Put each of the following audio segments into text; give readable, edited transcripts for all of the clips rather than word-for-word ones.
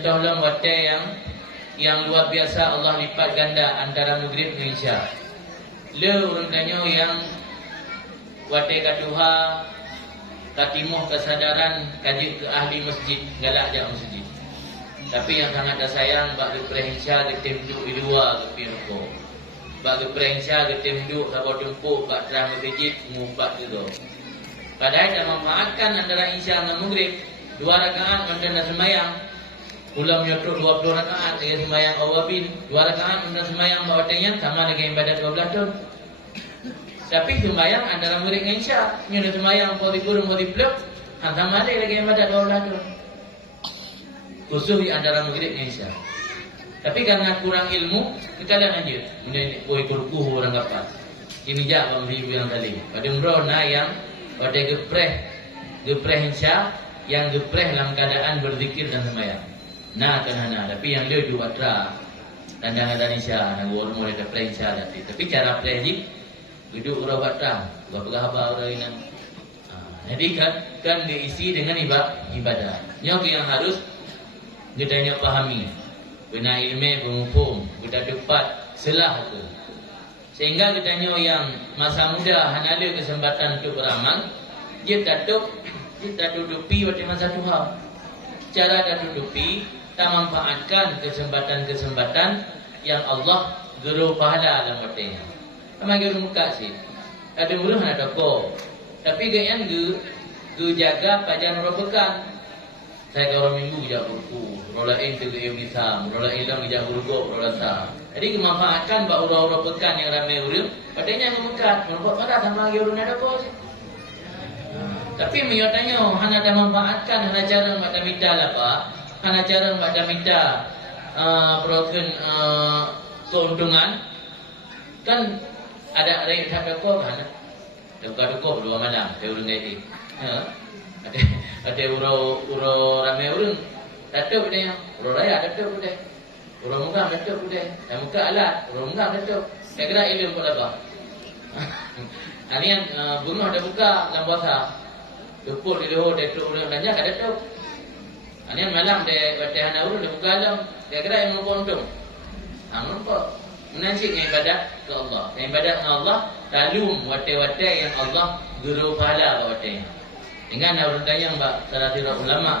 contohlah waktu yang luar biasa Allah lipat ganda antara maghrib dengan isya. Le urang tanya yang waktu kaduha katimuh kesadaran kaji ke ahli masjid galak jak masjid. Tapi yang sangat dah sayang bak geprehensya getim duk di luar gepi rokok. Bak geprehensya getim duk sabor jempuk bak terang masjid ngumpat gitu. Padahal dah memanfaatkan antara isya dan maghrib 2 rakaat mendana semayang. Ulam nyotok 20 rakaat dengan semayang awabin 2 rakaat mendana semayang bawatnya sama dengan ibadat 12 tahun. Tapi semayang antara maghrib dengan isya, nyotok semayang podi kurung podi blok, sama ada lagi ibadat 12 tahun. Khusus di antara maghrib dengan isya. Tapi karena kurang ilmu, kita dah lanjut. Kemudian boleh kurkuh orang kapan. Ini jak bang ibu yang tadi. Pada umroh na yang pada gepreh isya, yang gepreh dalam keadaan berzikir dan sembahyang. Nah kenana. Tapi yang dia dua tra tandang dan isya, nang orang mulai gepreh isya tadi. Tapi cara preh ni, duduk urau batra, berapa urau ini. Jadi kan diisi dengan ibadah. Yang harus kita pahami. Benar ilmu berhukum, kita dapat selah tu. Sehingga kita yang masa muda hanala kesempatan untuk beramal, dia tak tutupi waktu masa tua. Cara tak tutupi, tak manfaatkan kesempatan-kesempatan yang Allah guru pahala dalam waktunya. Sama guru muka sih. Ada belum ada toko. Tapi gayaan gu jaga pajan orang pekan. Saya kalau minggu jaga buku, rolain ke misam, rolain dalam jaga buku, rola. Jadi memanfaatkan bak urau-urau pekan yang ramai urip, padanya ngemekat, merupakan pada sama lagi urun ada kos. Tapi menyatanya hana ada manfaatkan hana cara mak minta lah pak, hana cara mak minta broken keuntungan kan ada yang tak kok kan. Dekat kok 2 malam, saya urun gaji. Ada urau ramai urun, datuk dia, urau raya datuk dia. Urang muka datuk dia. Yang muka alat, urang muka datuk. Kira-kira ilmu pada apa? Ini yang bunuh ada buka dalam puasa. Dupur di luar datuk urang belanja kat datuk. Ini yang malam dia hana urang dia buka alam. Kira-kira ilmu untung. Nampak. Menanjik yang ibadat ke Allah. Yang ibadat ke Allah, talum watai-watai yang Allah guru pahala watai. Dengan orang tanya mbak salah satu ulama.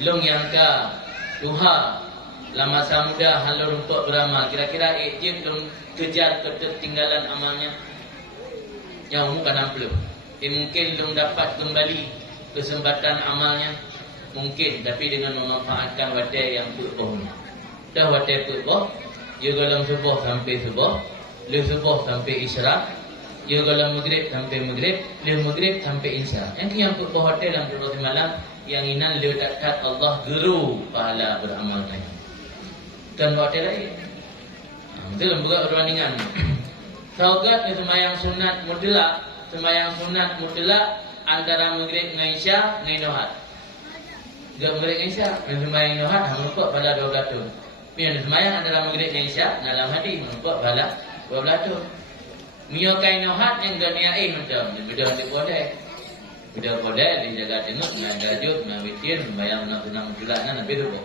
Long yang ke Tuhan lama masa muda halur untuk beramal. Kira-kira ejek belum kejar ketertinggalan amalnya. Yang umum kan 60. Mungkin belum dapat kembali kesempatan amalnya. Mungkin, tapi dengan memanfaatkan wadah yang berbohong. Dah wadah berbohong, dia dalam subuh sampai subuh, dia subuh sampai isyarat, dia dalam maghrib sampai maghrib, dia maghrib sampai isya. Yang yang berbohong dalam 12 malam, yang inan dia dekat Allah guru pahala beramal tanya. Dan waktu lain. Itu lembaga perbandingan. Saugat ni sembahyang sunat mutlak, sembahyang sunat mutlak antara maghrib dengan isya dengan nohat. Jika maghrib dengan isya, sembahyang nohat merupakan pahala 12 tahun. Yang sembahyang antara maghrib dengan isya dalam hati merupakan pahala 12 tahun. Miokai nohat yang geniai macam beda di bodai. Beda bodai dijaga tengok dengan gajut, dengan witir, sembahyang nak mutlak nan lebih dulu.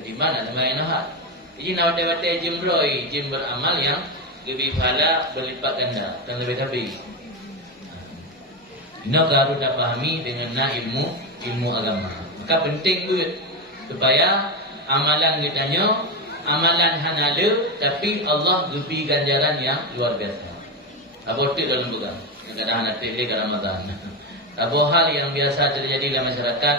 Jadi mana sembahyang nohat? Jadi nawat-nawat jim beramal yang lebih pahala berlipat ganda dan lebih lebih. Ini harus dipahami dengan ilmu agama. Maka penting duit supaya amalan kitanya amalan hanala tapi Allah lebih ganjaran yang luar biasa. Apa itu dalam bukan? Kadang nanti ke Ramadan. Apa hal yang biasa terjadi dalam masyarakat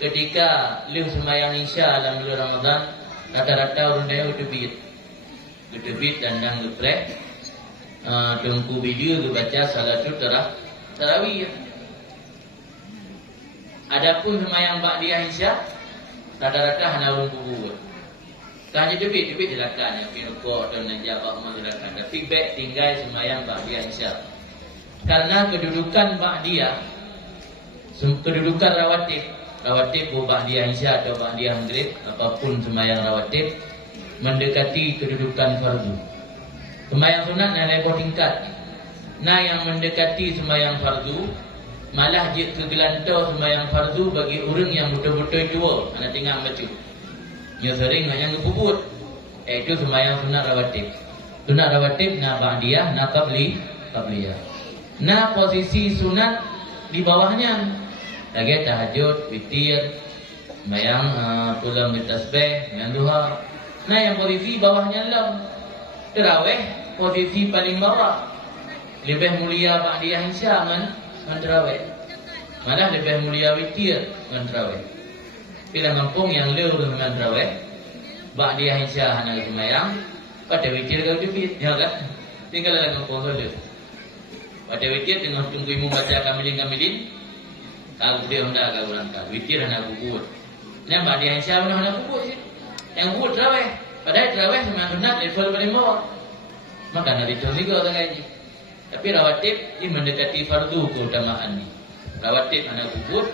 ketika liu sembahyang isya dalam bulan Ramadan. Rata-rata orang dia Udubit dan yang geprek Tungku video baca salatul tarawih. Adapun sembahyang ba'diyah isya rata-rata hanya orang kubur. Tak hanya debit dilakukan yang pinukok dan najabak dilakukan. Tapi baik tinggal sembahyang ba'diyah isya. Karena kedudukan ba'diyah, kedudukan rawatib ba'diyah isya atau ba'diyah maghrib, apapun sembahyang rawatib mendekati kedudukan fardu. Sembahyang sunat ada 2 tingkat. Nah yang mendekati sembahyang fardu Malah dia kegelantar sembahyang fardu bagi orang yang betul-betul tua. Anak tengah baca. Dia sering hanya ngepuput. Itu sembahyang sunat rawatib. Sunat rawatib na ba'diyah, na qabliyah. Na posisi sunat di bawahnya. Lagi tahajud, witir, sembahyang pulang bertasbih, sembahyang duha. Nah yang posisi bawahnya lah. Tarawih posisi paling bawah. Lebih mulia ba'diyah insya dengan tarawih. Malah lebih mulia witir dengan tarawih. Bila ngampung yang lewat dengan tarawih, ba'diyah insya hanya sembahyang, pada witir kau jepit, ya kan? Tinggal dalam ngampung saja. Pada witir tengah tunggu imu baca kamilin, aku dia hendak kau berangkat. Witir hendak kubur. Yang ba'diyah insya hendak kubur sih. Yang kubur tarawih. Padahal tarawih sembahyang sunat level paling bawah. Maka nak dihitung juga tak gaji. Tapi rawatib ini mendekati fardu keutamaan ni. Rawatib anak kubur,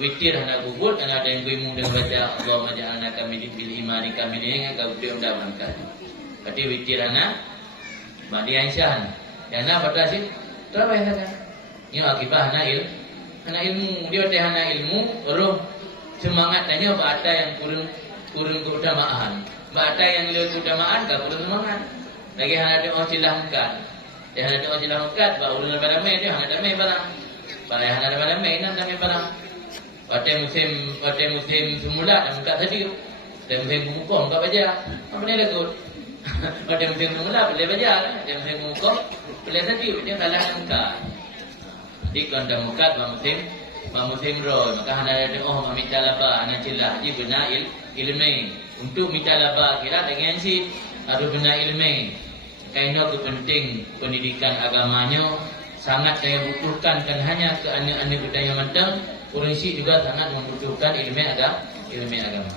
witir anak kubur, dan ada yang kuimu dengan baca Allahumma ja'alna kamilin bil imani kamilin yang kau dia mendamankan. Berarti witir anak ba'diyah insya. Dan anak pada sih tarawih saja. Ini akibat anak ilmu. Dia teh anak ilmu, roh semangat tanya ba'da yang kurun keutamaan. Ba'da yang lebih keutamaan kau kurun semangat. Lagi hanya doa silahkan. Dia hanya doa silahkan. Bahawa ulun lepas ramai dia hanya damai barang. Pada hanya lepas ramai nan damai barang. Pada musim semula dah buka tadi. Pada musim pemukul buka baca. Apa ni lagu? Pada musim semula boleh baca. Pada musim pemukul boleh tadi. Dia kalah buka. Jadi kalau dah buka musim roh. Maka hanya doa minta laba anak cilah. Jadi benar ilmu. Untuk minta laba kira dengan si harus benar ilmu. Kerana kepenting pendidikan agamanya sangat saya butuhkan kan hanya ke anak-anak budaya mentang. Orang juga sangat membutuhkan ilmu agama.